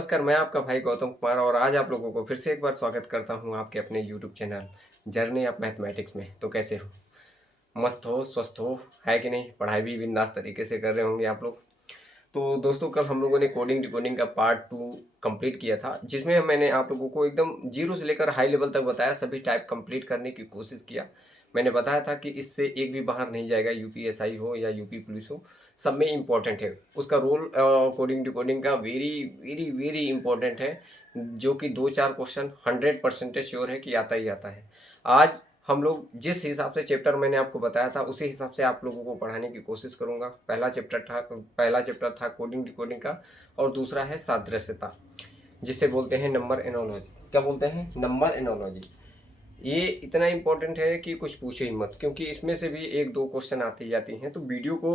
नमस्कार, मैं आपका भाई गौतम कुमार और आज आप लोगों को फिर से एक बार स्वागत करता हूं आपके अपने YouTube channel journey of mathematics में। तो कैसे हो? मस्त हो, स्वस्थ हो, है कि नहीं? पढ़ाई भी बिंदास तरीके से कर रहे होंगे आप लोग। तो दोस्तों, कल हम लोगों ने कोडिंग डिकोडिंग का पार्ट 2 कंप्लीट किया था, जिसमें मैंने आप लोगों को एकदम जीरो से लेकर हाई लेवल तक बताया, सभी टाइप कंप्लीट करने की कोशिश किया। मैंने बताया था कि इससे एक भी बाहर नहीं जाएगा, यूपीएसआई हो या यूपी पुलिस हो, सब में इम्पॉर्टेंट है उसका रोल। कोडिंग डिकोडिंग का वेरी वेरी वेरी इंपॉर्टेंट है, जो कि 2-4 क्वेश्चन 100% श्योर है कि आता ही आता है। आज हम लोग जिस हिसाब से चैप्टर मैंने आपको बताया था उसी हिसाब से आप लोगों को पढ़ाने की कोशिश करूंगा। पहला चैप्टर था कोडिंग डिकोडिंग का, और दूसरा है सादृश्यता, जिसे बोलते हैं नंबर एनोलॉजी। क्या बोलते हैं? Number analogy. ये इतना इंपॉर्टेंट है कि कुछ पूछो ही मत, क्योंकि इसमें से भी 1-2 क्वेश्चन आती जाती हैं। तो वीडियो को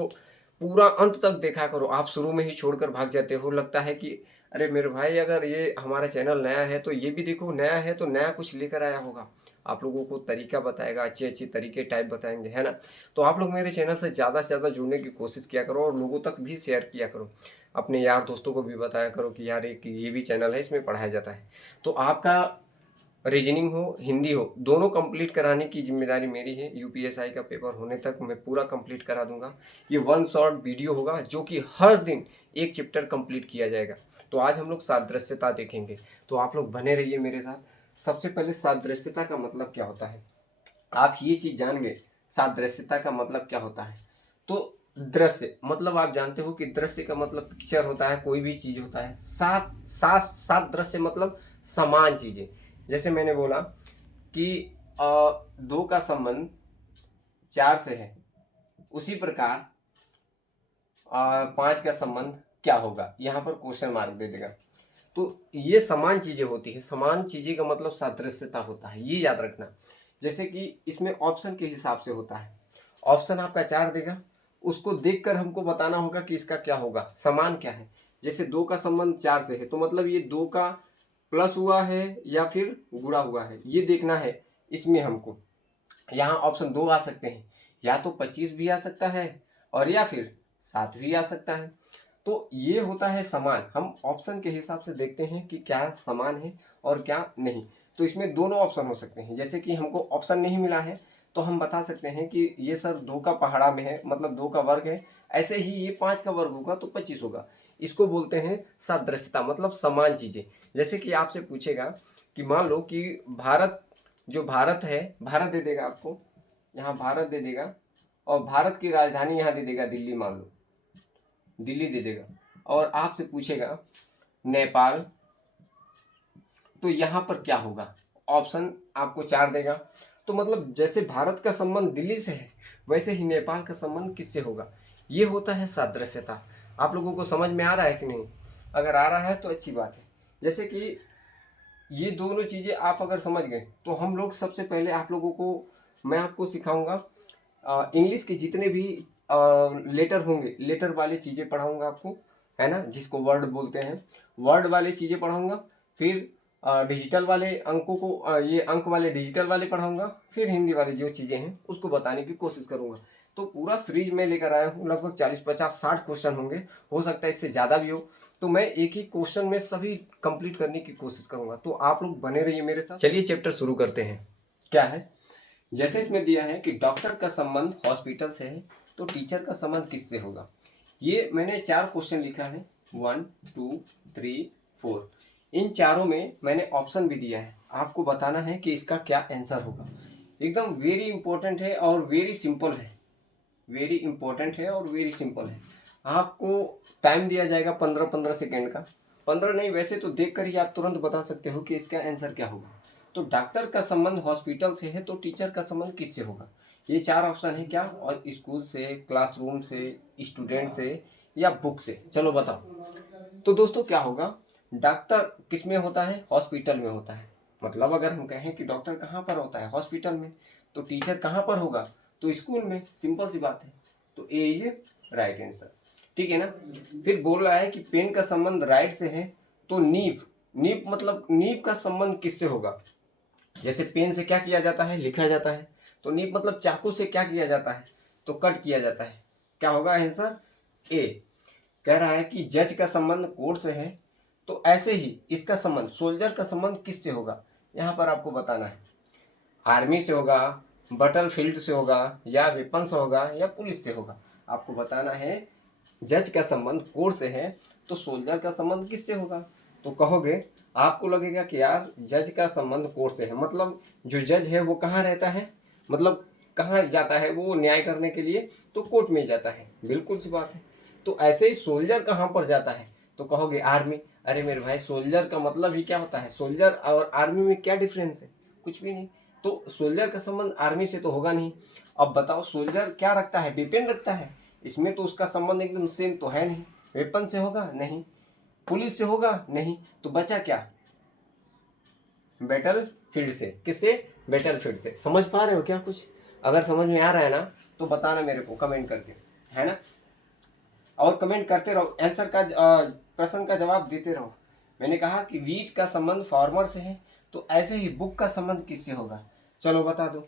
पूरा अंत तक देखा करो। आप शुरू में ही छोड़कर भाग जाते हो, लगता है कि अरे मेरे भाई, अगर ये हमारा चैनल नया है तो ये भी देखो, नया है तो नया कुछ लेकर आया होगा, आप लोगों को तरीका बताएगा, अच्छे अच्छे तरीके टाइप बताएंगे, है ना। तो आप लोग मेरे चैनल से ज़्यादा जुड़ने की कोशिश किया करो और लोगों तक भी शेयर किया करो। अपने यार दोस्तों को भी बताया करो कि यार एक ये भी चैनल है, इसमें पढ़ाया जाता है। तो आपका रीजनिंग हो, हिंदी हो, दोनों कंप्लीट कराने की जिम्मेदारी मेरी है। यूपीएसआई का पेपर होने तक मैं पूरा कंप्लीट करा दूंगा। ये वन शॉट वीडियो होगा, जो कि हर दिन एक चैप्टर कंप्लीट किया जाएगा। तो आज हम लोग सादृश्यता देखेंगे, तो आप लोग बने रहिए मेरे साथ। सबसे पहले सादृश्यता का मतलब क्या होता है, आप ये चीज़ जान गए। सादृश्यता का मतलब क्या होता है? तो दृश्य मतलब आप जानते हो कि दृश्य का मतलब पिक्चर होता है, कोई भी चीज़ होता है। सात सात सात दृश्य मतलब समान चीज़ें। जैसे मैंने बोला कि 2 का संबंध 4 से है, उसी प्रकार 5 का संबंध क्या होगा, यहाँ पर क्वेश्चन मार्क दे देगा। तो ये समान चीज़ें होती है, समान चीज़ें का मतलब सादृश्यता होता है, ये याद रखना। जैसे कि इसमें ऑप्शन के हिसाब से होता है। ऑप्शन आपका 4 देगा, उसको देखकर हमको बताना होगा कि इसका क्या होगा, समान क्या है। जैसे 2 का संबंध 4 से है, तो मतलब ये 2 का प्लस हुआ है या फिर गुणा हुआ है, ये देखना है। इसमें हमको यहाँ ऑप्शन 2 आ सकते हैं, या तो 25 भी आ सकता है और या फिर 7 भी आ सकता है। तो ये होता है समान। हम ऑप्शन के हिसाब से देखते हैं कि क्या समान है और क्या नहीं। तो इसमें दोनों ऑप्शन हो सकते हैं। जैसे कि हमको ऑप्शन नहीं मिला है, तो हम बता सकते हैं कि ये सर 2 का पहाड़ा में है, मतलब 2 का वर्ग है। ऐसे ही ये 5 का वर्ग होगा तो 25 होगा। इसको बोलते हैं सादृश्यता, मतलब समान चीज़ें। जैसे कि आपसे पूछेगा कि मान लो कि भारत, जो भारत है, भारत दे देगा आपको, यहाँ भारत दे देगा, और भारत की राजधानी यहाँ दे देगा दिल्ली, मान लो दिल्ली दे देगा, और आपसे पूछेगा नेपाल, तो यहाँ पर क्या होगा? ऑप्शन आपको 4 देगा। तो मतलब जैसे भारत का संबंध दिल्ली से है, वैसे ही नेपाल का संबंध किससे होगा? ये होता है सादृश्यता। आप लोगों को समझ में आ रहा है कि नहीं? अगर आ रहा है तो अच्छी बात है। जैसे कि ये दोनों चीज़ें आप अगर समझ गए, तो हम लोग सबसे पहले आप लोगों को, मैं आपको सिखाऊंगा इंग्लिश के जितने भी लेटर होंगे, लेटर वाली चीज़ें पढ़ाऊंगा आपको, है ना, जिसको वर्ड बोलते हैं, वर्ड वाली चीज़ें पढ़ाऊंगा। फिर डिजिटल वाले अंकों को, ये अंक वाले डिजिटल वाले पढ़ाऊंगा। फिर हिंदी वाली जो चीज़ें हैं उसको बताने की कोशिश करूंगा। तो पूरा सीरीज में लेकर आया हूँ, लगभग 40-50-60 क्वेश्चन होंगे, हो सकता है इससे ज़्यादा भी हो। तो मैं एक ही क्वेश्चन में सभी कंप्लीट करने की कोशिश करूंगा। तो आप लोग बने रहिए मेरे साथ। चलिए चैप्टर शुरू करते हैं। क्या है? जैसे इसमें दिया है कि डॉक्टर का संबंध हॉस्पिटल से है, तो टीचर का संबंध किससे होगा? ये मैंने 4 क्वेश्चन लिखा है, 1 2 3 4। इन चारों में मैंने ऑप्शन भी दिया है, आपको बताना है कि इसका क्या आंसर होगा। एकदम वेरी इंपॉर्टेंट है और वेरी सिंपल है, वेरी इंपॉर्टेंट है और वेरी सिंपल है। आपको टाइम दिया जाएगा 15-15 सेकेंड का, 15 नहीं, वैसे तो देखकर ही आप तुरंत बता सकते हो कि इसका आंसर क्या होगा। तो डॉक्टर का संबंध हॉस्पिटल से है, तो टीचर का संबंध किससे होगा? ये 4 ऑप्शन है क्या? और स्कूल से, क्लासरूम से, स्टूडेंट से, या बुक से। चलो बताओ। तो दोस्तों क्या होगा? डॉक्टर किस में होता है? हॉस्पिटल में होता है। मतलब अगर हम कहें कि डॉक्टर कहाँ पर होता है? हॉस्पिटल में। तो टीचर कहाँ पर होगा? तो स्कूल में। सिंपल सी बात है। तो ए इज राइट आंसर, ठीक है ना। फिर बोल रहा है कि पेन का संबंध राइट से है, तो नीव, नीव मतलब नीव का संबंध किससे होगा? जैसे पेन से क्या किया जाता है? लिखा जाता है। तो नीव मतलब चाकू से क्या किया जाता है? तो कट किया जाता है। क्या होगा आंसर? ए। कह रहा है कि जज का संबंध कोर्ट से है, तो ऐसे ही इसका संबंध, सोल्जर का संबंध किससे होगा, यहाँ पर आपको बताना है। आर्मी से होगा, बटल फील्ड से होगा, या वेपन से होगा, या पुलिस से होगा, आपको बताना है। जज का संबंध कोर्ट से है, तो सोल्जर का संबंध किससे होगा। तो कहोगे, आपको लगेगा कि यार जज का संबंध कोर्ट से है, मतलब जो जज है वो कहाँ रहता है, मतलब कहाँ जाता है वो न्याय करने के लिए, तो कोर्ट में जाता है। बिल्कुल सी बात है। तो ऐसे ही सोल्जर कहाँ पर जाता है, तो कहोगे आर्मी। अरे मेरे भाई, सोल्जर का मतलब ही क्या होता है, सोल्जर और आर्मी में क्या डिफरेंस है, कुछ भी नहीं। तो सोल्जर का संबंध आर्मी से तो होगा नहीं। अब बताओ, सोल्जर क्या रखता है, वेपन रखता है, इसमें तो उसका संबंध एकदम सेम तो है नहीं। वेपन से होगा नहीं, पुलिस से होगा नहीं, तो बचा क्या, बैटल फील्ड से। किससे, बैटल फील्ड से। समझ पा रहे हो क्या कुछ? अगर समझ में आ रहा है ना तो बताना मेरे को कमेंट करके, है ना। और कमेंट करते रहो, आंसर का प्रश्न का जवाब देते रहो। मैंने कहा कि वीट का संबंध फार्मर से है, तो ऐसे ही बुक का संबंध किससे होगा, चलो बता दो।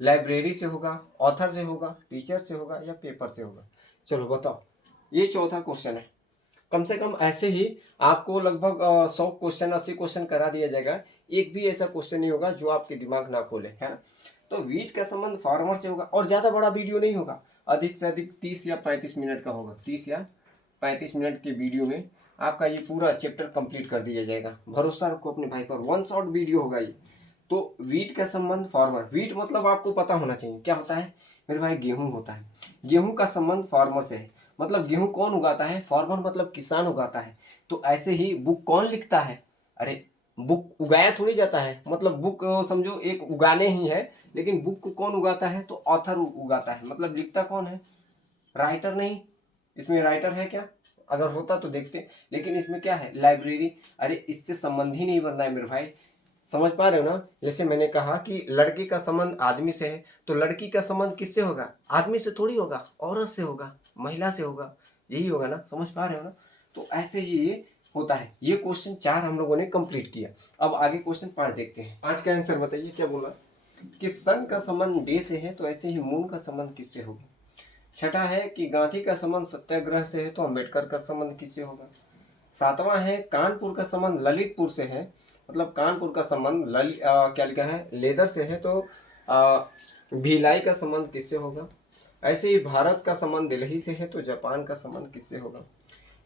लाइब्रेरी से होगा, ऑथर से होगा, टीचर से होगा, या पेपर से होगा, चलो बताओ। ये चौथा क्वेश्चन है। कम से कम ऐसे ही आपको लगभग 100 क्वेश्चन 80 क्वेश्चन करा दिया जाएगा, एक भी ऐसा क्वेश्चन नहीं होगा जो आपके दिमाग ना खोले, है ना। तो वीट का संबंध फार्मर से होगा, और ज़्यादा बड़ा वीडियो नहीं होगा, अधिक से अधिक 30 या 35 मिनट का होगा। 30 या 35 मिनट के वीडियो में आपका ये पूरा चैप्टर कंप्लीट कर दिया जाएगा। भरोसा रखो अपने भाई पर, वन शॉट वीडियो होगा ये। तो वीट का संबंध फार्मर, वीट मतलब आपको पता होना चाहिए क्या होता है मेरे भाई, गेहूं होता है। गेहूं का संबंध फार्मर से है, मतलब गेहूं कौन उगाता है, फार्मर मतलब किसान उगाता है। तो ऐसे ही बुक कौन लिखता है, अरे बुक उगाया थोड़ी जाता है, मतलब बुक समझो एक उगाने ही है, लेकिन बुक को कौन उगाता है, तो ऑथर उगाता है, मतलब लिखता कौन है, राइटर नहीं। इसमें राइटर है क्या, अगर होता तो देखते, लेकिन इसमें क्या है, लाइब्रेरी। अरे इससे संबंध ही नहीं बन रहा है मेरे भाई, समझ पा रहे हो ना। जैसे मैंने कहा कि लड़के का संबंध आदमी से है, तो लड़की का संबंध किससे होगा, आदमी से थोड़ी होगा, औरत से होगा, महिला से होगा, यही होगा ना, समझ पा रहे हो ना। तो ऐसे ही ये होता है। ये क्वेश्चन 4 हम लोगों ने कंप्लीट किया। अब आगे क्वेश्चन 5 देखते हैं। 5 का आंसर बताइए, क्या बोला कि सन का संबंध डे से है, तो ऐसे ही मून का संबंध किससे होगा। छठा है कि गांधी का संबंध सत्याग्रह से है, तो अम्बेडकर का संबंध किससे होगा। 7वां है कानपुर का संबंध ललितपुर से है, मतलब कानपुर का संबंध क्या लिखा है, लेदर से है, तो भिलाई का संबंध किससे होगा। ऐसे ही भारत का संबंध दिल्ली से है, तो जापान का संबंध किससे होगा।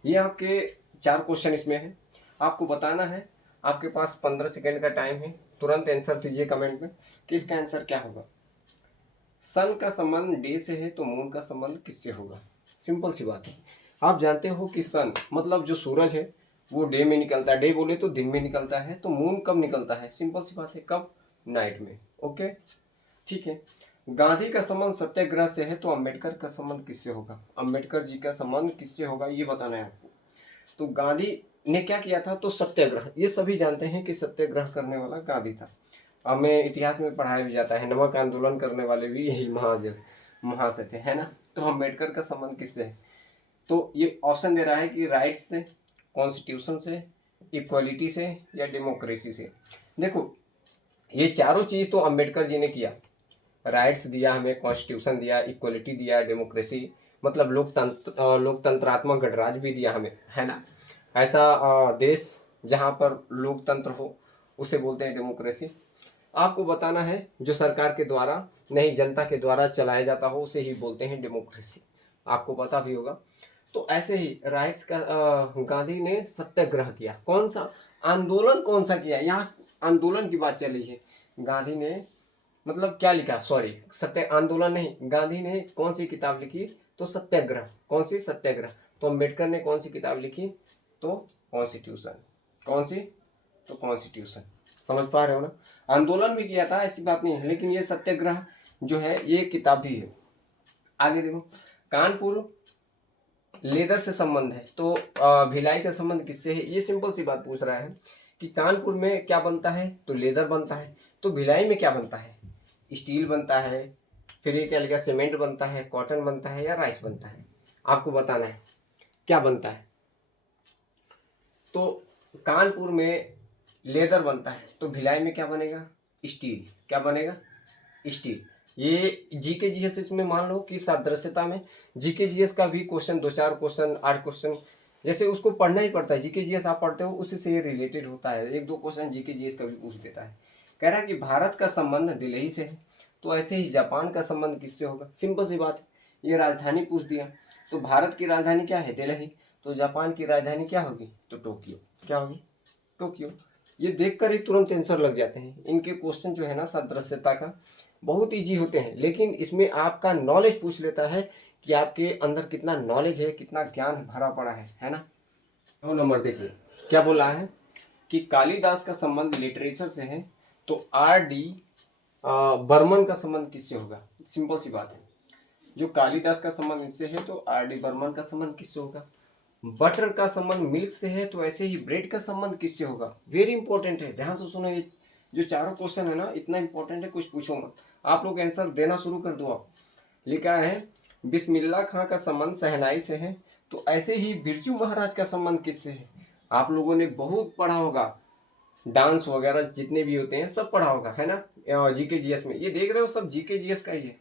ये आपके 4 क्वेश्चन इसमें है, आपको बताना है। आपके पास 15 सेकेंड का टाइम है, तुरंत आंसर दीजिए कमेंट में कि इसका आंसर क्या होगा। सन का संबंध डे से है, तो मून का संबंध किससे होगा। सिंपल सी बात है। आप जानते हो कि सन मतलब जो सूरज है वो डे में निकलता है, डे बोले तो दिन में निकलता है, तो मून कब निकलता है, सिंपल सी बात है, कब, नाइट में। ओके, ठीक है। गांधी का संबंध सत्याग्रह से है, तो अम्बेडकर का संबंध किससे होगा, अम्बेडकर जी का संबंध किससे होगा, ये बताना है आपको। तो गांधी ने क्या किया था, तो सत्याग्रह, ये सभी जानते हैं कि सत्याग्रह करने वाला गांधी था। हमें इतिहास में पढ़ाया भी जाता है, नमक आंदोलन करने वाले भी यही महाशय थे, है ना। तो अम्बेडकर का संबंध किससे है, तो ये ऑप्शन दे रहा है कि राइट्स से, कॉन्स्टिट्यूशन से, इक्वलिटी से, या डेमोक्रेसी से। देखो ये चारों चीज़ तो अम्बेडकर जी ने किया, राइट्स दिया हमें, कॉन्स्टिट्यूशन दिया, इक्वलिटी दिया, डेमोक्रेसी मतलब लोकतंत्रात्मक गणराज्य भी दिया हमें, है ना। ऐसा देश जहाँ पर लोकतंत्र हो उसे बोलते हैं डेमोक्रेसी। आपको बताना है जो सरकार के द्वारा नहीं, जनता के द्वारा चलाया जाता हो उसे ही बोलते हैं डेमोक्रेसी, आपको पता भी होगा। तो ऐसे ही राइट्स का गांधी ने सत्याग्रह किया, कौन सा आंदोलन, कौन सा किया, यहाँ आंदोलन की बात चल रही है। गांधी ने मतलब क्या लिखा, सॉरी सत्य आंदोलन नहीं, गांधी ने कौन सी किताब लिखी, तो सत्याग्रह, कौन सी, सत्याग्रह। तो अम्बेडकर ने कौन सी किताब लिखी, तो कॉन्स्टिट्यूशन, कौन सी, तो कॉन्स्टिट्यूशन। समझ पा रहे हो ना। आंदोलन भी किया था, ऐसी बात नहीं है, लेकिन ये सत्याग्रह जो है ये किताब भी है। आगे देखो, कानपुर लेदर से संबंध है, तो भिलाई का संबंध किससे है, ये सिंपल सी बात पूछ रहा है कि कानपुर में क्या बनता है, तो लेदर बनता है। तो भिलाई में क्या बनता है, स्टील बनता है, फिर ये क्या लिखा, सीमेंट बनता है, कॉटन बनता है, या राइस बनता है, आपको बताना है क्या बनता है। तो कानपुर में लेदर बनता है, तो भिलाई में क्या बनेगा, स्टील, क्या बनेगा, स्टील। ये जीके जीएस इसमें मान लो कि सादृश्यता में जीके जीएस का भी क्वेश्चन 2-4 क्वेश्चन 8 क्वेश्चन जैसे उसको पढ़ना ही पड़ता है, जीके जीएस आप पढ़ते हो उसी से ये रिलेटेड होता है, एक दो क्वेश्चन जीके जीएस का भी पूछ देता है। कह रहा है कि भारत का संबंध दिल्ली से है, तो ऐसे ही जापान का संबंध किससे होगा? सिंपल सी बात है, ये राजधानी पूछ दिया, तो भारत की राजधानी क्या है? दिल्ली। तो जापान की राजधानी क्या होगी? तो टोक्यो। क्या होगी? टोक्यो। ये देखकर ही तुरंत आंसर लग जाते हैं। इनके क्वेश्चन जो है ना सदृश्यता का बहुत ईजी होते हैं, लेकिन इसमें आपका नॉलेज पूछ लेता है कि आपके अंदर कितना नॉलेज है, कितना ज्ञान भरा पड़ा है ना। 9 नंबर देखिए क्या बोला है कि कालिदास का संबंध लिटरेचर से है, तो आर डी बर्मन का संबंध किससे होगा? सिंपल सी बात है, जो कालिदास का संबंध इससे है तो आर डी बर्मन का संबंध किससे होगा? बटर का संबंध मिल्क से है, तो ऐसे ही ब्रेड का संबंध किससे होगा? वेरी इंपॉर्टेंट है, ध्यान से सुनो। ये जो चारों क्वेश्चन है ना इतना इंपॉर्टेंट है, कुछ पूछो मत, आप लोग आंसर देना शुरू कर दो। आप लिखा है बिस्मिल्लाह खां का संबंध शहनाई से है, तो ऐसे ही बिरजू महाराज का संबंध किससे है? आप लोगों ने बहुत पढ़ा होगा, डांस वगैरह जितने भी होते हैं सब पढ़ा होगा, है ना, जीके जीएस में। ये देख रहे हो सब जीके जीएस का ही है।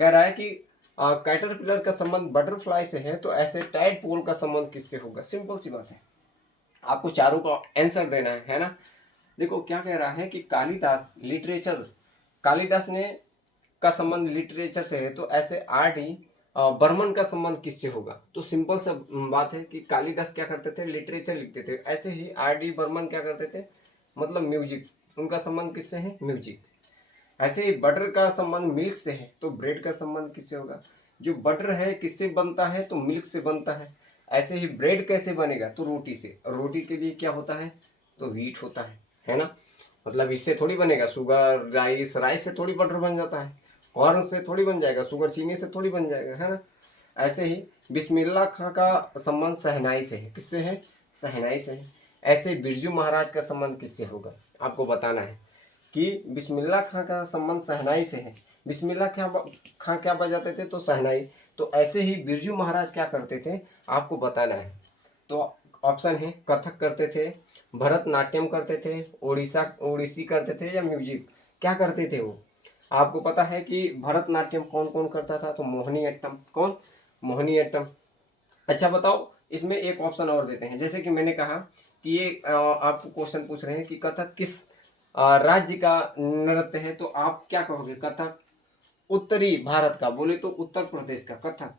कह रहा है कि कैटरपिलर का संबंध बटरफ्लाई से है, तो ऐसे टाइडपोल का संबंध किससे होगा? सिंपल सी बात है, आपको चारों का आंसर देना है ना। देखो क्या कह रहा है कि कालिदास लिटरेचर, कालिदास ने का संबंध लिटरेचर से है, तो ऐसे आर डी बर्मन का संबंध किससे होगा? तो सिंपल सा बात है कि कालिदास क्या करते थे? लिटरेचर लिखते थे। ऐसे ही आर डी बर्मन क्या करते थे? मतलब म्यूजिक, उनका संबंध किससे है? म्यूजिक। ऐसे ही बटर का संबंध मिल्क से है, तो ब्रेड का संबंध किससे होगा? जो बटर है किससे बनता है? तो मिल्क से बनता है। ऐसे ही ब्रेड कैसे बनेगा? तो रोटी से। रोटी के लिए क्या होता है? तो व्हीट होता है ना। मतलब इससे थोड़ी बनेगा, शुगर राइस, राइस से थोड़ी बटर बन जाता है, कॉर्न से थोड़ी बन जाएगा, शुगर चीनी से थोड़ी बन जाएगा, है ना। ऐसे ही बिस्मिल्लाह खां का संबंध शहनाई से है, किससे है? शहनाई से है। ऐसे बिरजू महाराज का संबंध किससे होगा? आपको बताना है कि बिस्मिल्लाह खां का संबंध शहनाई से है। बिस्मिल्लाह खां क्या बजाते थे? तो शहनाई। तो ऐसे ही बिरजू महाराज क्या करते थे? आपको बताना है। तो ऑप्शन है कथक करते थे, भरतनाट्यम करते थे, ओडिसी करते थे, या म्यूजिक क्या करते थे वो? आपको पता है कि भरतनाट्यम कौन कौन करता था? तो मोहिनीअट्टम। कौन? मोहिनीअट्टम। अच्छा बताओ, इसमें एक ऑप्शन और देते हैं, जैसे कि मैंने कहा कि ये आपको क्वेश्चन पूछ रहे हैं कि कथक किस राज्य का नृत्य है, तो आप क्या कहोगे? कथक उत्तरी भारत का, बोले तो उत्तर प्रदेश का कथक।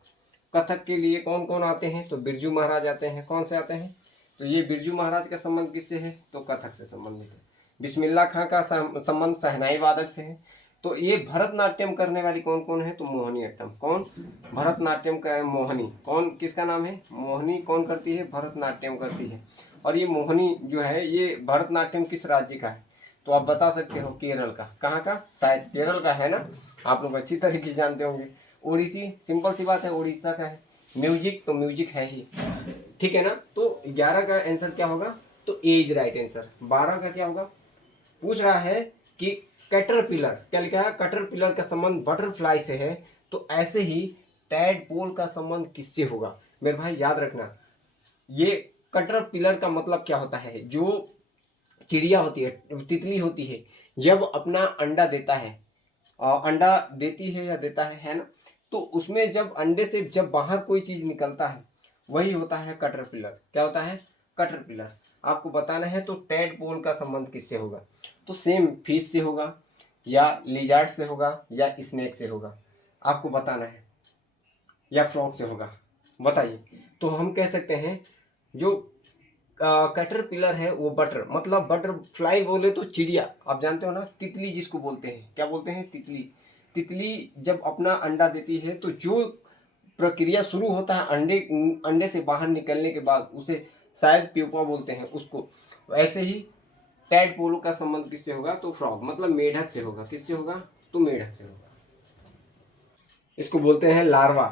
कथक के लिए कौन कौन आते हैं? तो बिरजू महाराज आते हैं। कौन से आते हैं? तो ये बिरजू महाराज का संबंध किससे है? तो कथक से संबंधित है। बिस्मिल्लाह खां का संबंध शहनाई वादक से है। तो ये भरतनाट्यम करने वाली कौन कौन है? तो मोहिनीअट्टम। कौन? भरतनाट्यम का मोहिनी। कौन, किसका नाम है? मोहिनी। कौन करती है? भरतनाट्यम करती है। और ये मोहिनी जो है ये भरतनाट्यम किस राज्य का है? तो आप बता सकते हो केरल का। कहाँ का? शायद केरल का, है ना। आप लोग अच्छी तरीके से जानते होंगे। ओडिसी, सिंपल सी बात है, उड़ीसा का है। म्यूजिक, तो म्यूजिक है ही, ठीक है ना। तो 11 का आंसर क्या होगा? तो ए इज राइट आंसर। 12 का क्या होगा? पूछ रहा है कि कैटरपिलर, क्या लिखा है? कैटरपिलर का संबंध बटरफ्लाई से है, तो ऐसे ही टैडपोल का संबंध किससे होगा? मेरे भाई याद रखना, ये कैटरपिलर का मतलब क्या होता है? जो चिड़िया होती है, तितली होती है, जब अपना अंडा देता है, अंडा देती है या देता है ना, तो उसमें जब अंडे से जब बाहर कोई चीज निकलता है वही होता है कैटरपिलर। क्या होता है? कैटरपिलर। आपको बताना है तो टैडपोल का संबंध किससे होगा? तो सेम फिश से होगा, या लिजार्ड से होगा, या स्नेक से होगा, आपको बताना है, या फ्रॉग से होगा, बताइए। तो हम कह सकते हैं जो कैटरपिलर है वो बटर, मतलब बटरफ्लाई बोले तो चिड़िया, आप जानते हो ना, तितली जिसको बोलते हैं, क्या बोलते हैं? तितली। तितली जब अपना अंडा देती है तो जो प्रक्रिया शुरू होता है अंडे अंडे से बाहर निकलने के बाद, उसे शायद प्यूपा बोलते हैं उसको। ऐसे ही टैडपोल का संबंध किससे होगा? तो फ्रॉग, मतलब मेढक से होगा। किससे होगा? तो मेढक से होगा। इसको बोलते हैं लार्वा।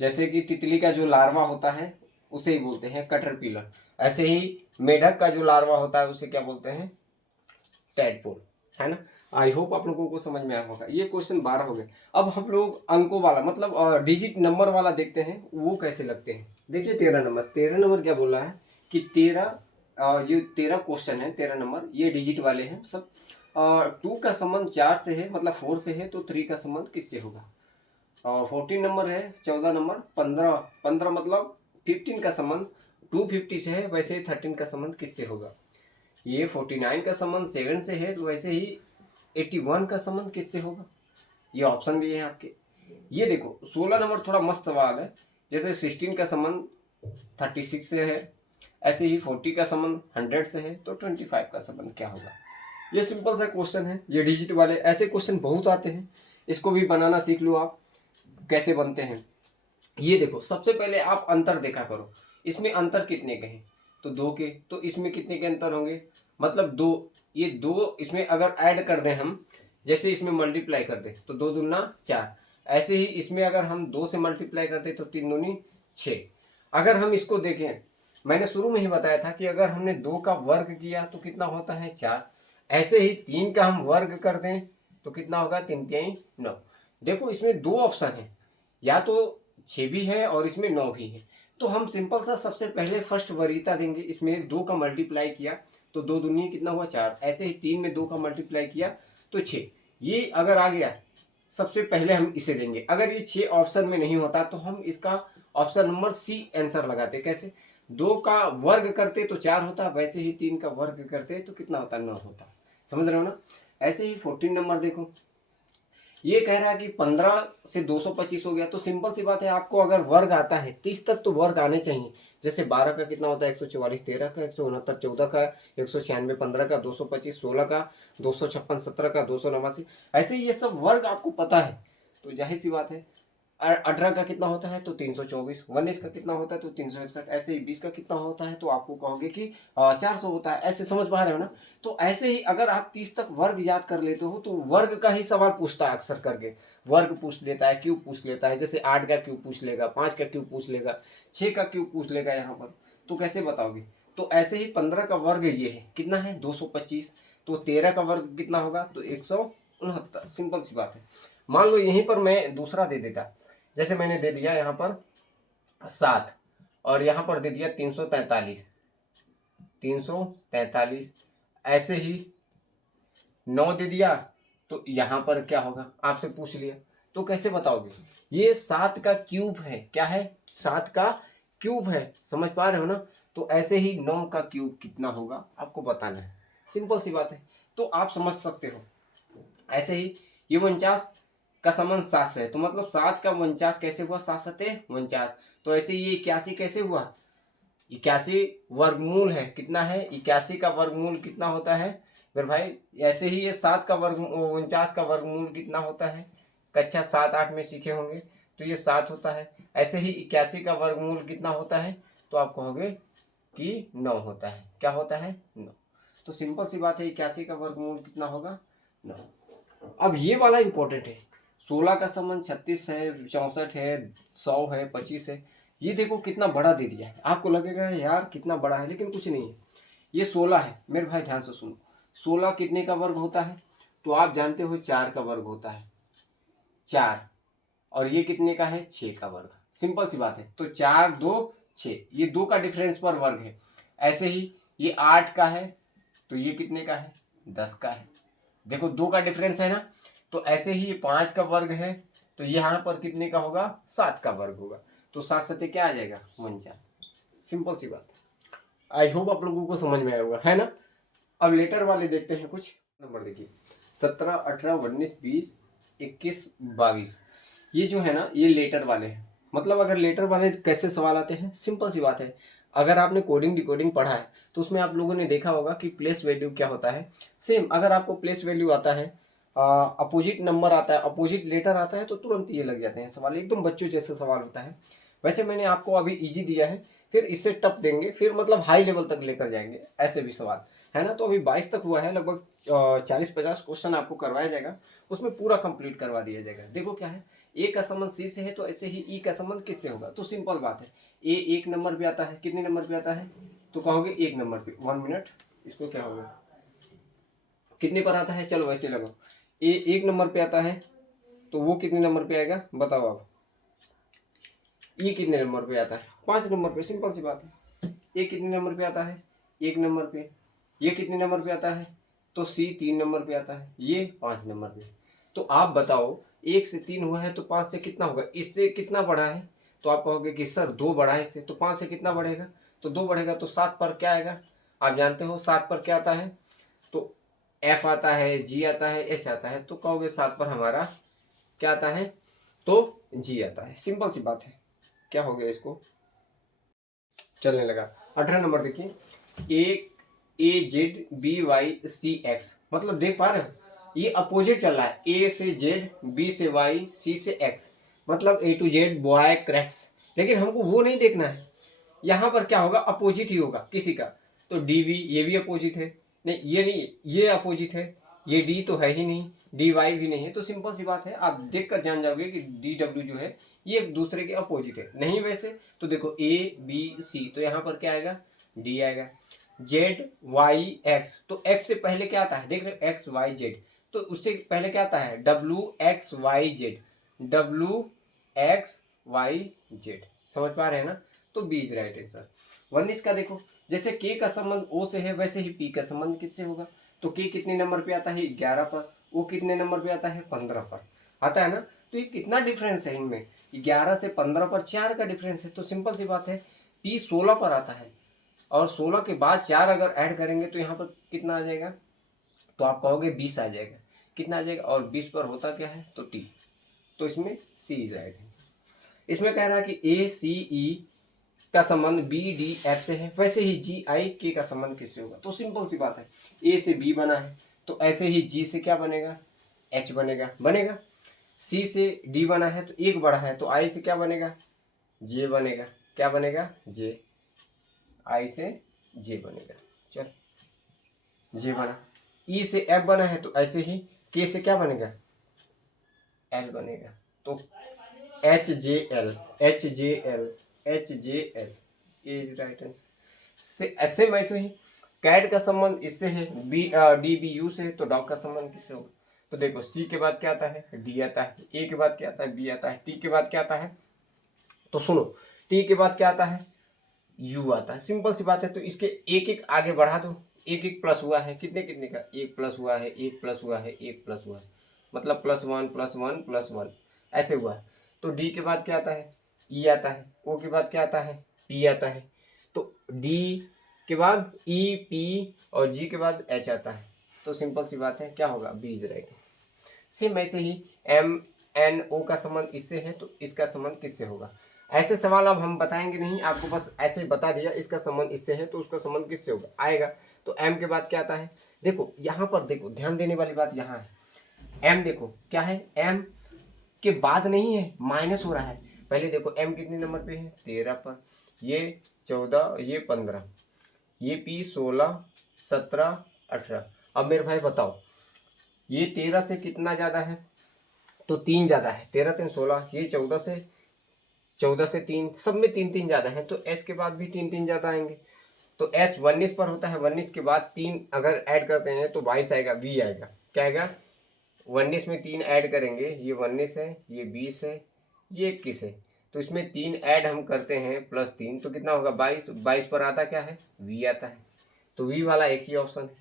जैसे कि तितली का जो लार्वा होता है उसे ही बोलते हैं कैटरपिलर। ऐसे ही मेढक का जो लार्वा होता है उसे क्या बोलते हैं? टैडपोल, है ना। आई होप आप लोगों को समझ में आया होगा। ये क्वेश्चन 12 हो गए। अब हम लोग अंकों वाला, मतलब डिजिट नंबर वाला देखते हैं वो कैसे लगते हैं। देखिए 13 नंबर, 13 नंबर क्या बोला है कि 13, ये 13 क्वेश्चन है, 13 नंबर ये डिजिट वाले हैं सब। 2 का संबंध 4 से है, मतलब 4 से है, तो 3 का संबंध किससे होगा? 14 नंबर है, 14 नंबर, 15 15 मतलब 15 का संबंध 250 से है, वैसे ही 13 का संबंध किससे होगा? ये 49 का संबंध 7 से है, तो वैसे ही 81 का संबंध किससे होगा? ये ऑप्शन भी है आपके। ये देखो 16 नंबर थोड़ा मस्त सवाल है। जैसे 16 का संबंध 36 से है, ऐसे ही 40 का संबंध 100 से है, तो 25 का संबंध क्या होगा? ये सिंपल सा क्वेश्चन है। ये डिजिट वाले ऐसे क्वेश्चन बहुत आते हैं, इसको भी बनाना सीख लो आप कैसे बनते हैं। ये देखो सबसे पहले आप अंतर देखा करो, इसमें अंतर कितने के हैं? तो 2 के। तो इसमें कितने के अंतर होंगे? मतलब 2, ये 2 इसमें अगर ऐड कर दें हम, जैसे इसमें मल्टीप्लाई कर दें तो 2 दूना 4, ऐसे ही इसमें अगर हम 2 से मल्टीप्लाई करते तो 3 दूनी 6। अगर हम इसको देखें, मैंने शुरू में ही बताया था कि अगर हमने 2 का वर्ग किया तो कितना होता है? 4। ऐसे ही 3 का हम वर्ग कर दें तो कितना होगा? 3 3 9। देखो इसमें 2 ऑप्शन है, या तो 6 भी है और इसमें 9 भी है। तो हम सिंपल सा सबसे पहले फर्स्ट वरीयता देंगे। इसमें 2 का मल्टीप्लाई किया तो 2 दूनी कितना हुआ? 4। ऐसे ही 3 में 2 का मल्टीप्लाई किया तो 6। ये अगर आ गया, सबसे पहले हम इसे देंगे। अगर ये 6 ऑप्शन में नहीं होता तो हम इसका ऑप्शन नंबर सी आंसर लगाते। कैसे? 2 का वर्ग करते तो 4 होता, वैसे ही 3 का वर्ग करते तो कितना होता? 9 होता। समझ रहे हो ना? ऐसे ही 14 नंबर देखो, ये कह रहा है कि 15 से 225 हो गया। तो सिंपल सी बात है, आपको अगर वर्ग आता है 30 तक तो वर्ग आने चाहिए। जैसे 12 का कितना होता है? 144, 13 का 169, 14 का 196, 15 का 225, 16 का 256, 17 का 289। ऐसे ये सब वर्ग आपको पता है तो जाहिर सी बात है। 18 का कितना होता है? तो 324। 19 का कितना होता है? तो 361। ऐसे ही 20 का कितना होता है? तो आपको कहोगे कि 400 होता है। ऐसे समझ पा रहे हो ना? तो ऐसे ही अगर आप 30 तक वर्ग याद कर लेते हो तो वर्ग का ही सवाल पूछता है अक्सर करके। वर्ग पूछ लेता है, क्यूब पूछ लेता है। जैसे 8 का क्यूब पूछ लेगा, 5 का क्यूब पूछ लेगा, 6 का क्यूब पूछ लेगा यहाँ पर। तो कैसे बताओगे? तो ऐसे ही 15 का वर्ग ये है, कितना है? 225। तो 13 का वर्ग कितना होगा? तो 169। सिंपल सी बात है। मान लो यहीं पर मैं दूसरा दे देता, जैसे मैंने दे दिया यहाँ पर 7 और यहाँ पर दे दिया 343, 343। ऐसे ही 9 दे दिया, तो यहाँ पर क्या होगा? आपसे पूछ लिया, तो कैसे बताओगे? ये 7 का क्यूब है। क्या है? 7 का क्यूब है। समझ पा रहे हो ना? तो ऐसे ही 9 का क्यूब कितना होगा आपको बताना है। सिंपल सी बात है, तो आप समझ सकते हो। ऐसे ही ये 49 का संबंध 7 से है, तो मतलब 7 का 49 कैसे हुआ? 7 7 49। तो ऐसे ये 81 कैसे हुआ? 81 वर्गमूल है। कितना है? 81 का वर्गमूल कितना होता है मेरे भाई? ऐसे ही ये 7 का वर्ग 49 का वर्गमूल कितना होता है? कक्षा 7 8 में सीखे होंगे। तो ये 7 होता है। ऐसे ही 81 का वर्गमूल कितना होता है? तो आप कहोगे कि 9 होता है। क्या होता है? 9। तो सिंपल सी बात है, 81 का वर्गमूल कितना होगा? 9। अब ये वाला इंपॉर्टेंट है। 16 का संबंध 36 है, 64 है, 100 है, 25 है। ये देखो कितना बड़ा दे दिया है। आपको लगेगा यार कितना बड़ा है, लेकिन कुछ नहीं है। ये 16 है मेरे भाई, ध्यान से सुनो। 16 कितने का वर्ग होता है? तो आप जानते हो 4 का वर्ग होता है, 4। और ये कितने का है? 6 का वर्ग। सिंपल सी बात है। तो 4 2 6, ये 2 का डिफरेंस पर वर्ग है। ऐसे ही ये 8 का है, तो ये कितने का है? 10 का है। देखो 2 का डिफरेंस है ना? तो ऐसे ही 5 का वर्ग है, तो यहाँ पर कितने का होगा? 7 का वर्ग होगा। तो 7 7 क्या आ जाएगा? 49। सिंपल सी बात है। आई होप आप लोगों को समझ में आया होगा, है ना? अब लेटर वाले देखते हैं कुछ नंबर। देखिए 17 18 19 20 21 22, ये जो है ना ये लेटर वाले हैं। मतलब अगर लेटर वाले कैसे सवाल आते हैं, सिंपल सी बात है। अगर आपने कोडिंग डिकोडिंग पढ़ा है तो उसमें आप लोगों ने देखा होगा कि प्लेस वैल्यू क्या होता है। सेम अगर आपको प्लेस वैल्यू आता है, अपोजिट नंबर आता है, अपोजिट लेटर आता है, तो तुरंत ये लग जाते हैं सवाल। एकदम बच्चों जैसे सवाल होता है। वैसे मैंने आपको अभी इजी दिया है, फिर इससे टफ देंगे, फिर मतलब हाई लेवल तक लेकर जाएंगे, ऐसे भी सवाल है ना। तो अभी 22 तक हुआ है, लगभग 40-50 क्वेश्चन आपको करवाया जाएगा, उसमें पूरा कंप्लीट करवा दिया जाएगा। देखो क्या है, ए का संबंध सी से है, तो ऐसे ही ई का संबंध किससे होगा? तो सिंपल बात है, ए 1 नंबर पे आता है। कितने नंबर पे आता है? तो कहोगे 1 नंबर पे। 1 मिनट, इसको क्या होगा, कितने पर आता है? चलो वैसे लगाओ। ए 1 नंबर पे आता है, तो वो कितने नंबर पे आएगा बताओ आप? ई कितने नंबर पे आता है? 5 नंबर पे। सिंपल सी बात है। ए कितने नंबर पे आता है? 1 नंबर पे। ये कितने नंबर पे आता है? तो सी 3 नंबर पे आता है, ये 5 नंबर पे। तो आप बताओ 1 से 3 हुआ है तो 5 से कितना होगा? इससे कितना बड़ा है? तो आप कहोगे कि सर 2 बड़ा है इससे, तो 5 से कितना बढ़ेगा? तो 2 बढ़ेगा तो 7 पर क्या आएगा, आप जानते हो 7 पर क्या आता है, तो F आता है, G आता है, H आता है, तो कहोगे 7 पर हमारा क्या आता है, तो G आता है। सिंपल सी बात है। क्या हो गया, इसको चलने लगा। 18 नंबर देखिए, A Z B Y C X, मतलब देख पा रहे हो ये अपोजिट चल रहा है, A से Z, B से Y, C से X, मतलब A to Z boy cracks, लेकिन हमको वो नहीं देखना है। यहाँ पर क्या होगा, अपोजिट ही होगा किसी का, तो DV ये भी अपोजिट है, नहीं ये नहीं, ये अपोजिट है, ये D तो है ही नहीं, DY भी नहीं है, तो सिंपल सी बात है, आप देख कर जान जाओगे कि DW जो है ये एक दूसरे के अपोजिट है। नहीं वैसे तो देखो ABC, तो यहाँ पर क्या आएगा, D आएगा। ZYX, तो X से पहले क्या आता है, देख रहे XYZ, तो उससे पहले क्या आता है, WXYZ, WXYZ, समझ पा रहे हैं ना, तो B इज राइट आंसर। 19 का देखो, जैसे K का संबंध O से है वैसे ही P का संबंध किससे होगा, तो K कितने नंबर पे आता है, 11 पर, O कितने नंबर पे आता है, 15 पर आता है ना, तो ये कितना डिफरेंस है इनमें, 11 से 15 पर 4 का डिफरेंस है, तो सिंपल सी बात है P 16 पर आता है, और 16 के बाद 4 अगर ऐड करेंगे तो यहाँ पर कितना आ जाएगा, तो आप कहोगे 20 आ जाएगा, कितना आ जाएगा, और 20 पर होता क्या है, तो T, तो इसमें C इज राइट आंसर। इसमें कह रहा है कि ACE का संबंध BDF से है, वैसे ही GIK का संबंध किससे होगा, तो सिंपल सी बात है, A से B बना है तो ऐसे ही G से क्या बनेगा, H बनेगा, C से D बना है तो 1 बढ़ा है, तो I से क्या बनेगा, J बनेगा, क्या बनेगा, J, I से J बनेगा, चल J बना। E से F बना है तो ऐसे ही K से क्या बनेगा, L बनेगा, तो HJL, इज राइट आंसर। ऐसे वैसे ही कैट का संबंध इससे है, DBU से, तो डॉग का संबंध किससे होगा, तो देखो C के बाद क्या आता है, D आता है, A के बाद क्या आता है, B आता है, T के बाद क्या आता है, तो सुनो T के बाद क्या आता है, U आता है, सिंपल सी बात है, तो इसके एक एक आगे बढ़ा दो, एक एक प्लस हुआ है, कितने कितने का, एक प्लस हुआ है, एक प्लस हुआ है, एक प्लस हुआ है, मतलब +1 ऐसे हुआ है। तो D के बाद क्या आता है, E आता है, O के बाद क्या आता है, P आता है, तो D के बाद E P और G के बाद H आता है, तो सिंपल सी बात है क्या होगा, B इज राइट। सेम ऐसे ही MNO का संबंध इससे है तो इसका संबंध किससे होगा। ऐसे सवाल अब हम बताएंगे नहीं, आपको बस ऐसे बता दिया इसका संबंध इससे है तो उसका संबंध किससे होगा आएगा। तो M के बाद क्या आता है, देखो यहाँ पर देखो ध्यान देने वाली बात यहाँ है, M देखो क्या है, M के बाद नहीं है, माइनस हो रहा है। पहले देखो M कितने नंबर पे है, 13 पर, ये 14, ये 15, ये P 16, 17, 18। अब मेरे भाई बताओ ये 13 से कितना ज़्यादा है, तो 3 ज़्यादा है, 13 3 16, ये 14 से 3, सब में 3 3 ज़्यादा है, तो S के बाद भी 3 3 ज़्यादा आएंगे। तो S 19 पर होता है, 19 के बाद 3 अगर ऐड करते हैं तो 22 आएगा, V आएगा, क्या आएगा, 19 में 3 ऐड करेंगे, ये 19 है, ये 20 है, ये 21 है, तो इसमें 3 ऐड हम करते हैं +3 तो कितना होगा, 22। 22 पर आता क्या है, V आता है, तो V वाला एक ही ऑप्शन है,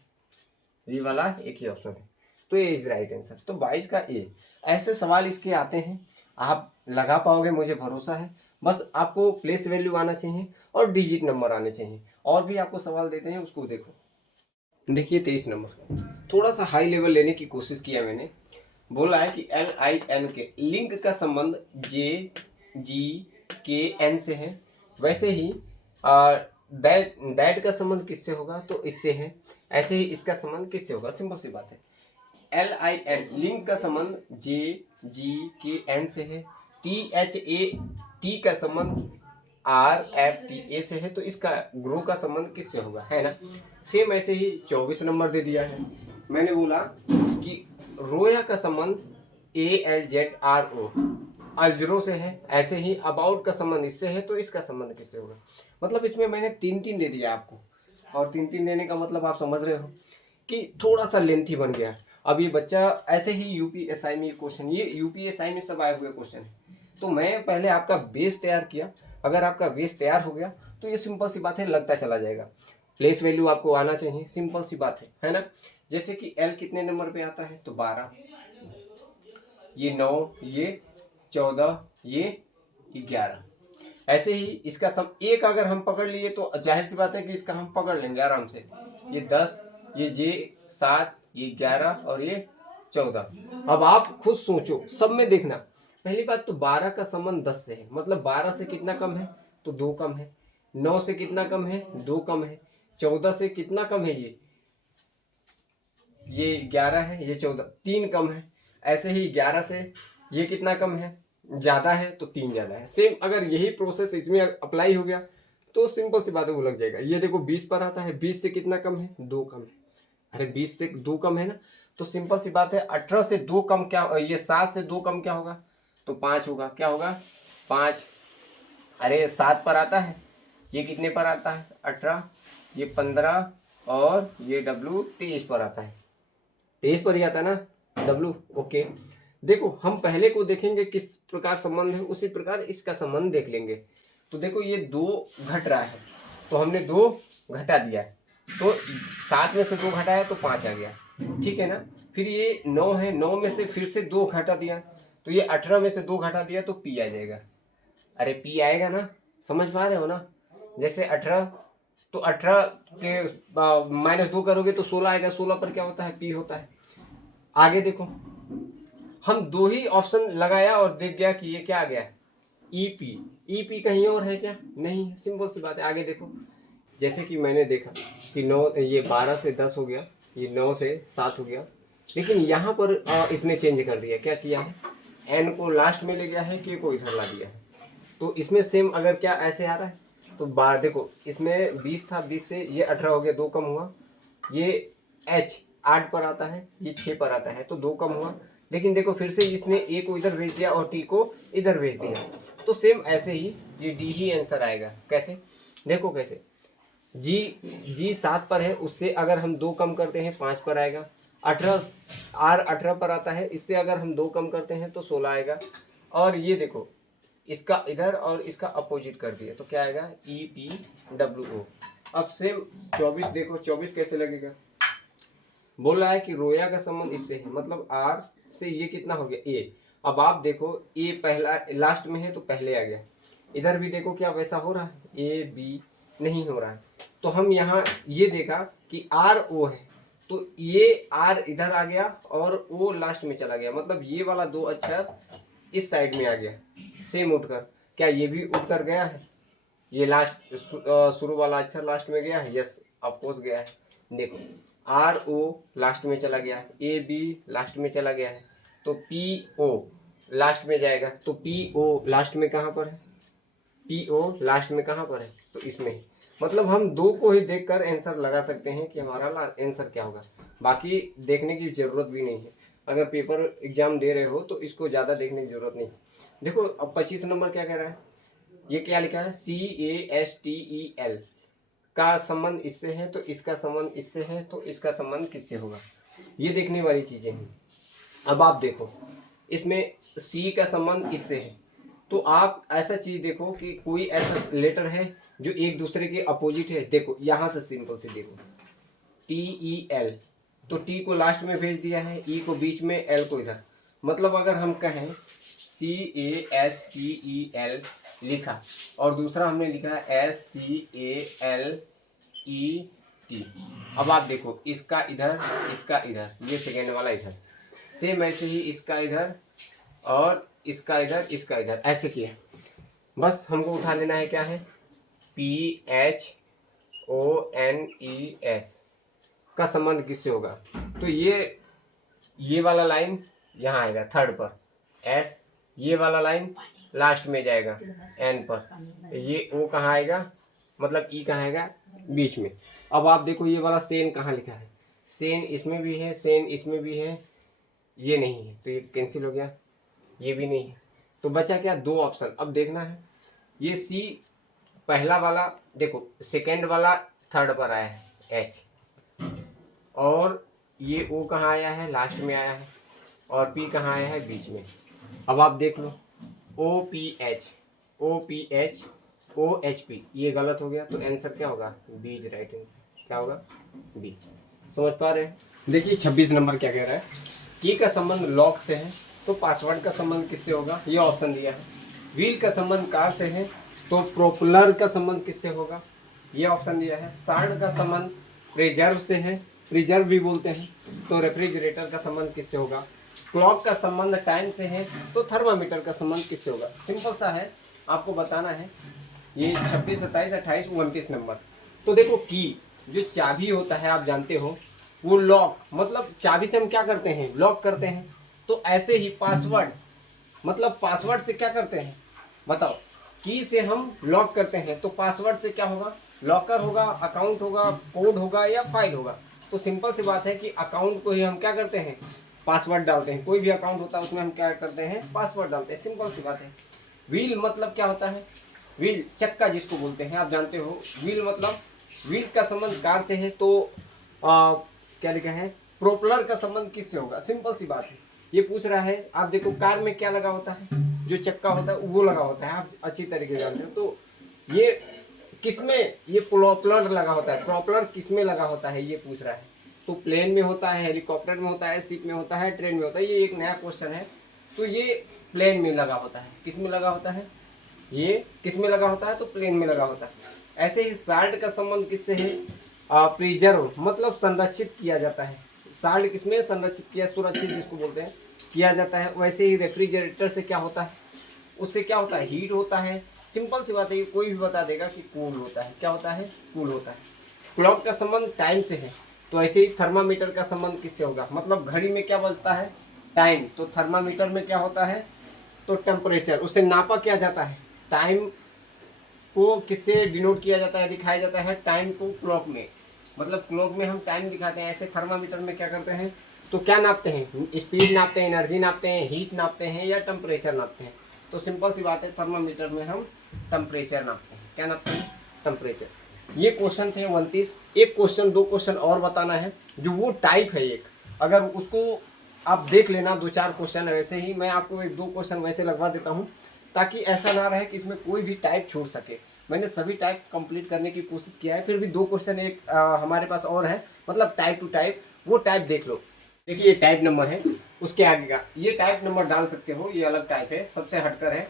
V वाला एक ही ऑप्शन है, तो ये इज राइट आंसर। तो 22 का A। ऐसे सवाल इसके आते हैं, आप लगा पाओगे मुझे भरोसा है, बस आपको प्लेस वैल्यू आना चाहिए और डिजिट नंबर आने चाहिए। और भी आपको सवाल देते हैं उसको देखो, देखिए 23 नंबर, थोड़ा सा हाई लेवल लेने की कोशिश किया मैंने। बोला है कि LIN के लिंक का संबंध JGKN से है, वैसे ही दैट का संबंध किससे होगा, तो इससे है, ऐसे ही इसका संबंध किससे होगा, सिंपल सी बात है। LIN लिंक का संबंध JGKN से है, THAT का संबंध RFTA से है, तो इसका ग्रो का संबंध किससे होगा, है ना। सेम ऐसे ही 24 नंबर दे दिया है, मैंने बोला कि रोया का संबंध ALZRO अल्जरो से है, ऐसे ही अबाउट का संबंध इससे है, तो इसका संबंध किससे होगा। मतलब इसमें मैंने 3 3 दे दिया आपको, और 3 3 देने का मतलब आप समझ रहे हो कि थोड़ा सा लेंथी बन गया। अब ये बच्चा ऐसे ही UPSI में क्वेश्चन, ये UPSI में सब आए हुए क्वेश्चन है, तो मैं पहले आपका बेस तैयार किया। अगर आपका बेस तैयार हो गया तो ये सिंपल सी बात है, लगता चला जाएगा। प्लेस वैल्यू आपको आना चाहिए, सिंपल सी बात है ना। जैसे कि L कितने नंबर पे आता है, तो 12, ये 9, ये 14, ये 11, ऐसे ही इसका सम एक अगर हम पकड़ लिए तो जाहिर सी बात है कि इसका हम पकड़ लेंगे आराम से। ये 10, ये जे 7, ये 11 और ये 14। अब आप खुद सोचो, सब में देखना। पहली बात तो 12 का संबंध 10 से है, मतलब 12 से कितना कम है तो 2 कम है। 9 से कितना कम है 2 कम है। 14 से कितना कम है ये 11 है, ये 14, 3 कम है। ऐसे ही 11 से ये कितना कम है, ज़्यादा है तो 3 ज़्यादा है। सेम अगर यही प्रोसेस इसमें अप्लाई हो गया तो सिंपल सी बात है वो लग जाएगा। ये देखो 20 पर आता है, 20 से कितना कम है 2 कम है। अरे 20 से 2 कम है ना, तो सिंपल सी बात है 18 से 2 कम क्या, ये 7 से 2 कम क्या होगा तो 5 होगा। क्या होगा 5। अरे 7 पर आता है, ये कितने पर आता है 18, ये 15 और ये W 23 पर आता है। 23 पर ही आता है ना W। ओके, देखो हम पहले को देखेंगे किस प्रकार संबंध है, उसी प्रकार इसका संबंध देख लेंगे। तो देखो ये 2 घट रहा है तो हमने 2 घटा दिया, तो 7 में से 2 घटाया तो 5 आ गया, ठीक है ना। फिर ये 9 है, 9 में से फिर से 2 घटा दिया तो ये 18 में से 2 घटा दिया तो P आ जाएगा। अरे P आएगा ना, समझ पा रहे हो ना। जैसे 18 तो 18 के -2 करोगे तो 16 आएगा, 16 पर क्या होता है P होता है। आगे देखो, हम 2 ही ऑप्शन लगाया और देख गया कि ये क्या आ गया EP। EP कहीं और है क्या, नहीं, सिंपल सी बात है। आगे देखो, जैसे कि मैंने देखा कि 9, ये 12 से 10 हो गया, ये 9 से 7 हो गया, लेकिन यहाँ पर इसने चेंज कर दिया। क्या किया है, N को लास्ट में ले गया है, K को इधर ला दिया है। तो इसमें सेम अगर क्या ऐसे आ रहा है तो देखो इसमें 20 था, 20 से ये 18 हो गया, 2 कम हुआ। ये H 8 पर आता है, ये 6 पर आता है तो 2 कम हुआ। लेकिन देखो फिर से इसने A को इधर भेज दिया और T को इधर भेज दिया, तो सेम ऐसे ही ये D ही आंसर आएगा। कैसे, देखो कैसे, G 7 पर है, उससे अगर हम 2 कम करते हैं 5 पर आएगा। 18 R 18 पर आता है, इससे अगर हम 2 कम करते हैं तो 16 आएगा। और ये देखो इसका इधर और इसका अपोजिट कर दिया तो क्या आएगा EPWO। अब सेम 24 देखो, 24 कैसे लगेगा, बोल रहा है कि रोया का संबंध इससे है, मतलब R से ये कितना हो गया A। अब आप देखो A पहला लास्ट में है तो पहले आ गया, इधर भी देखो क्या वैसा हो रहा है, AB नहीं हो रहा है। तो हम यहाँ ये देखा कि RO है तो ये R इधर आ गया और O लास्ट में चला गया, मतलब ये वाला 2 अक्षर इस साइड में आ गया। सेम उठकर, क्या ये भी उठकर गया है, ये लास्ट शुरू वाला अक्षर लास्ट में गया है, यस ऑफकोर्स गया है। देखो RO लास्ट में चला गया, AB लास्ट में चला गया है, तो PO लास्ट में जाएगा। तो PO लास्ट में कहाँ पर है, PO लास्ट में कहाँ पर है तो इसमें ही। मतलब हम 2 को ही देखकर आंसर लगा सकते हैं कि हमारा आंसर क्या होगा, बाकी देखने की जरूरत भी नहीं है। अगर पेपर एग्जाम दे रहे हो तो इसको ज़्यादा देखने की जरूरत नहीं। देखो अब 25 नंबर क्या कह रहा है, ये क्या लिखा है CASTEL का संबंध इससे है तो इसका संबंध इससे है तो इसका संबंध किससे होगा, ये देखने वाली चीज़ें हैं। अब आप देखो इसमें C का संबंध इससे है, तो आप ऐसा चीज़ देखो कि कोई ऐसा लेटर है जो एक दूसरे के अपोजिट है। देखो यहाँ से सिंपल से देखो TEL, तो T को लास्ट में भेज दिया है, E को बीच में, L को इधर। मतलब अगर हम कहें CASTEL लिखा और दूसरा हमने लिखा SCALET। अब आप देखो इसका इधर इसका इधर, ये सेकेंड वाला इधर, सेम ऐसे ही इसका इधर और इसका इधर इसका इधर, ऐसे किया। बस हमको उठा लेना है, क्या है PHONES का संबंध किससे होगा। तो ये वाला लाइन यहाँ आएगा थर्ड पर S, ये वाला लाइन लास्ट में जाएगा N पर, ये O कहाँ आएगा, मतलब E कहाँ आएगा बीच में। अब आप देखो ये वाला सेन कहाँ लिखा है, सेन इसमें भी है, सेन इसमें भी है, ये नहीं है तो ये कैंसिल हो गया, ये भी नहीं है, तो बचा क्या 2 ऑप्शन। अब देखना है ये C पहला वाला, देखो सेकेंड वाला थर्ड पर आया है H, और ये O कहाँ आया है लास्ट में आया है, और P कहाँ आया है बीच में। अब आप देख लो OPH OHP, ये गलत हो गया तो आंसर क्या होगा बी इज राइट आंसर। क्या होगा बी, समझ पा रहे हैं। देखिए 26 नंबर क्या कह रहा है, की का संबंध लॉक से है तो पासवर्ड का संबंध किससे होगा, ये ऑप्शन दिया है। व्हील का संबंध कार से है तो प्रोपेलर का संबंध किससे होगा, ये ऑप्शन दिया है। साल्ट का संबंध प्रिजर्व से है, प्रिजर्व भी बोलते हैं। तो रेफ्रिजरेटर का संबंध किससे होगा। क्लॉक का संबंध टाइम से है, तो थर्मामीटर का संबंध किससे होगा। सिंपल सा है, आपको बताना है। ये 26, 27, 28, 29 नंबर। तो देखो की जो चाबी होता है आप जानते हो, वो लॉक मतलब चाबी से हम क्या करते हैं, लॉक करते हैं। तो ऐसे ही पासवर्ड मतलब पासवर्ड से क्या करते हैं बताओ, की से हम लॉक करते हैं। तो पासवर्ड से क्या होगा, लॉकर होगा, अकाउंट होगा, कोड होगा या फाइल होगा। तो सिंपल सी बात है कि अकाउंट को ही हम क्या करते हैं, पासवर्ड डालते हैं। कोई भी अकाउंट होता है उसमें हम क्या करते हैं, पासवर्ड डालते हैं। सिंपल सी बात है। व्हील मतलब क्या होता है, व्हील चक्का जिसको बोलते हैं आप जानते हो। व्हील मतलब व्हील का संबंध कार से है, तो क्या लिखा है, प्रोपेलर का संबंध किससे होगा। सिंपल सी बात है। ये पूछ रहा है, आप देखो कार में क्या लगा होता है, जो चक्का होता है वो लगा होता है, आप अच्छी तरीके से जानते हो। तो ये किसमें, ये प्रोपेलर लगा होता है। प्रोपेलर किसमें लगा होता है ये पूछ रहा है। तो प्लेन में होता है, हेलीकॉप्टर में होता है, शिप में होता है, ट्रेन में होता है। ये एक नया क्वेश्चन है। तो ये प्लेन में लगा होता है। किस में लगा होता है, ये किस में लगा होता है, तो प्लेन में लगा होता है। ऐसे ही साल्ट का संबंध किससे है, प्रिजर्व मतलब संरक्षित किया जाता है। साल्ट किसमें संरक्षित किया, सुरक्षित जिसको बोलते हैं, किया जाता है। वैसे ही रेफ्रिजरेटर से क्या होता है, उससे क्या होता है, हीट होता है। सिंपल सी बात है, ये कोई भी बता देगा कि कूल होता है। क्या होता है, कूल होता है। क्लॉक का संबंध टाइम से है, तो ऐसे ही थर्मामीटर का संबंध किससे होगा, मतलब घड़ी में क्या बजता है, टाइम। तो थर्मामीटर में क्या होता है, तो टेम्परेचर, उससे नापा क्या जाता है। टाइम को किससे डिनोट किया जाता है, दिखाया जाता है, टाइम को क्लॉक में। मतलब क्लॉक में हम टाइम दिखाते हैं, ऐसे थर्मामीटर में क्या करते हैं, तो क्या नापते हैं, स्पीड नापते हैं, एनर्जी नापते हैं, हीट नापते हैं या टेम्परेचर नापते हैं। तो सिंपल सी बात है, थर्मामीटर में हम टेम्परेचर नापते हैं। क्या नापते हैं, टेम्परेचर। ये क्वेश्चन थे 29। एक क्वेश्चन, दो क्वेश्चन और बताना है, जो वो टाइप है एक, अगर उसको आप देख लेना। 2-4 क्वेश्चन है वैसे ही, मैं आपको 1-2 क्वेश्चन वैसे लगवा देता हूँ, ताकि ऐसा ना रहे कि इसमें कोई भी टाइप छूट सके। मैंने सभी टाइप कंप्लीट करने की कोशिश किया है, फिर भी 2 क्वेश्चन एक हमारे पास और है, मतलब टाइप टू टाइप। वो टाइप देख लो। देखिए ये टाइप नंबर है, उसके आगे का ये टाइप नंबर डाल सकते हो, ये अलग टाइप है, सबसे हटकर है।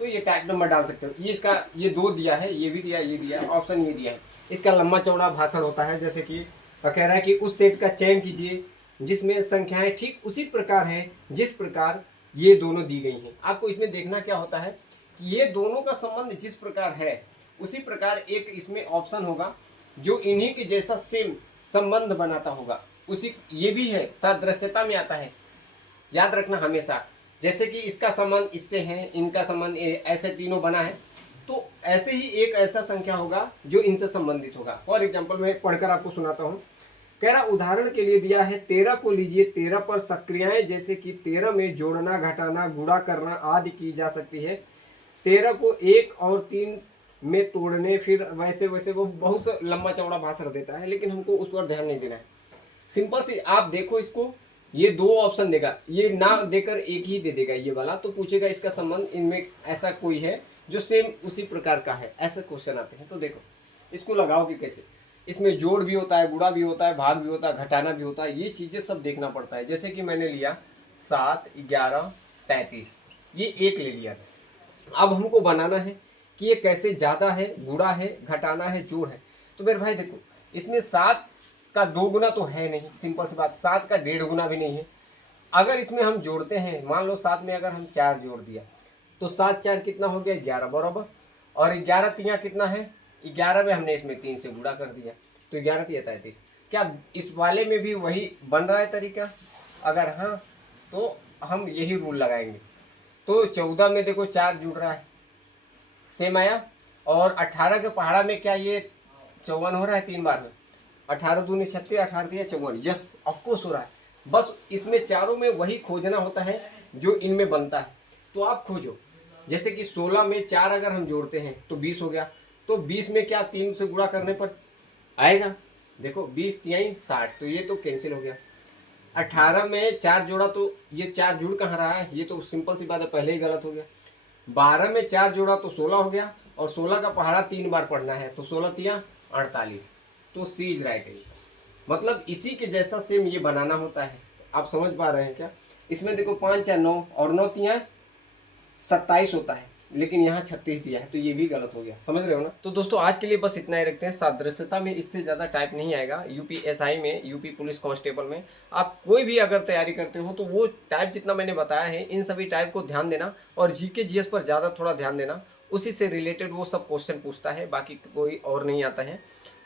तो ये टाइप नंबर डाल सकते हो। ये इसका ये 2 दिया है, ये भी दिया, ये दिया है, ऑप्शन ये दिया है। इसका लंबा चौड़ा भाषण होता है, जैसे कि कह रहा है कि उस सेट का चयन कीजिए जिसमें संख्याएं ठीक उसी प्रकार हैं जिस प्रकार ये दोनों दी गई हैं। आपको इसमें देखना क्या होता है, ये दोनों का संबंध जिस प्रकार है उसी प्रकार एक इसमें ऑप्शन होगा जो इन्हीं के जैसा सेम संबंध बनाता होगा। उसी ये भी है, सादृश्यता में आता है, याद रखना हमेशा। जैसे कि इसका संबंध इससे है, इनका संबंध ऐसे तीनों बना है, तो ऐसे ही एक ऐसा संख्या होगा जो इनसे संबंधित होगा। फॉर एग्जाम्पल मैं पढ़कर आपको सुनाता हूँ। कह रहा उदाहरण के लिए दिया है 13 को लीजिए। 13 पर सक्रियाएं जैसे कि 13 में जोड़ना, घटाना, गुणा करना आदि की जा सकती है। 13 को 1 और 3 में तोड़ने, फिर वैसे वैसे वो बहुत लंबा चौड़ा भाषण देता है, लेकिन हमको उस पर ध्यान नहीं देना है। सिंपल सी आप देखो इसको, ये 2 ऑप्शन देगा, ये ना देकर एक ही दे देगा ये वाला। तो पूछेगा इसका संबंध इनमें ऐसा कोई है जो सेम उसी प्रकार का है, ऐसे क्वेश्चन आते हैं। तो देखो इसको लगाओगे कैसे, इसमें जोड़ भी होता है, गुणा भी होता है, भाग भी होता है, घटाना भी होता है, ये चीज़ें सब देखना पड़ता है। जैसे कि मैंने लिया 7, 11, 33, ये एक ले लिया। अब हमको बनाना है कि ये कैसे ज़्यादा है, गुणा है, घटाना है, जोड़ है। तो मेरे भाई देखो, इसमें 7 का 2 गुना तो है नहीं, सिंपल सी बात। 7 का 1.5 गुना भी नहीं है। अगर इसमें हम जोड़ते हैं, मान लो 7 में अगर हम 4 जोड़ दिया, तो 7 4 कितना हो गया, 11 बराबर। और 11 तिया कितना है, 11 में हमने इसमें 3 से गुणा कर दिया, तो 11 तिया 33। क्या इस वाले में भी वही बन रहा है तरीका? अगर हाँ, तो हम यही रूल लगाएंगे। तो 14 में देखो 4 जुड़ रहा है, सेम आया। और 18 के पहाड़ा में क्या ये 54 हो रहा है 3 बार में, 18 दूनी 36, 18 दिया 54, यस ऑफकोर्स हो रहा है। बस इसमें चारों में वही खोजना होता है जो इनमें बनता है। तो आप खोजो, जैसे कि 16 में 4 अगर हम जोड़ते हैं तो 20 हो गया। तो 20 में क्या 3 से गुणा करने पर आएगा, देखो 20 तिहाई 60, तो ये तो कैंसिल हो गया। 18 में 4 जोड़ा तो ये 4 जुड़ कहाँ रहा है, ये तो सिंपल सी बात है, पहले ही गलत हो गया। 12 में 4 जोड़ा तो 16 हो गया, और 16 का पहाड़ा 3 बार पढ़ना है, तो 16 तिया 48, तो सी इज राइट आंसर। मतलब इसी के जैसा सेम ये बनाना होता है। आप समझ पा रहे हैं क्या? इसमें देखो 5 या 9 और 9 तिया 27 होता है, लेकिन यहाँ 36 दिया है, तो ये भी गलत हो गया। समझ रहे हो ना। तो दोस्तों आज के लिए बस इतना ही रखते हैं। सादृश्यता में इससे ज़्यादा टाइप नहीं आएगा। यूपीएसआई में, यूपी पुलिस कांस्टेबल में आप कोई भी अगर तैयारी करते हो तो वो टाइप जितना मैंने बताया है, इन सभी टाइप को ध्यान देना और जीके जीएस पर ज़्यादा थोड़ा ध्यान देना। उसी से रिलेटेड वो सब क्वेश्चन पूछता है, बाकी कोई और नहीं आता है।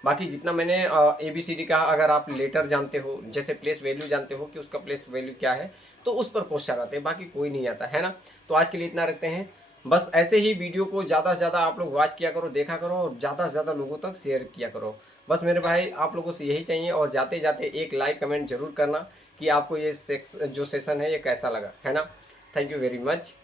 बाकी जितना मैंने ABCD का, अगर आप लेटर जानते हो, जैसे प्लेस वैल्यू जानते हो कि उसका प्लेस वैल्यू क्या है, तो उस पर क्वेश्चन आते हैं, बाकी कोई नहीं आता है ना। तो आज के लिए इतना रखते हैं। बस ऐसे ही वीडियो को ज़्यादा से ज़्यादा आप लोग वॉच किया करो, देखा करो और ज़्यादा से ज़्यादा लोगों तक शेयर किया करो। बस मेरे भाई आप लोगों से यही चाहिए। और जाते जाते एक लाइक कमेंट जरूर करना कि आपको ये जो सेशन है ये कैसा लगा, है ना। Thank you very much.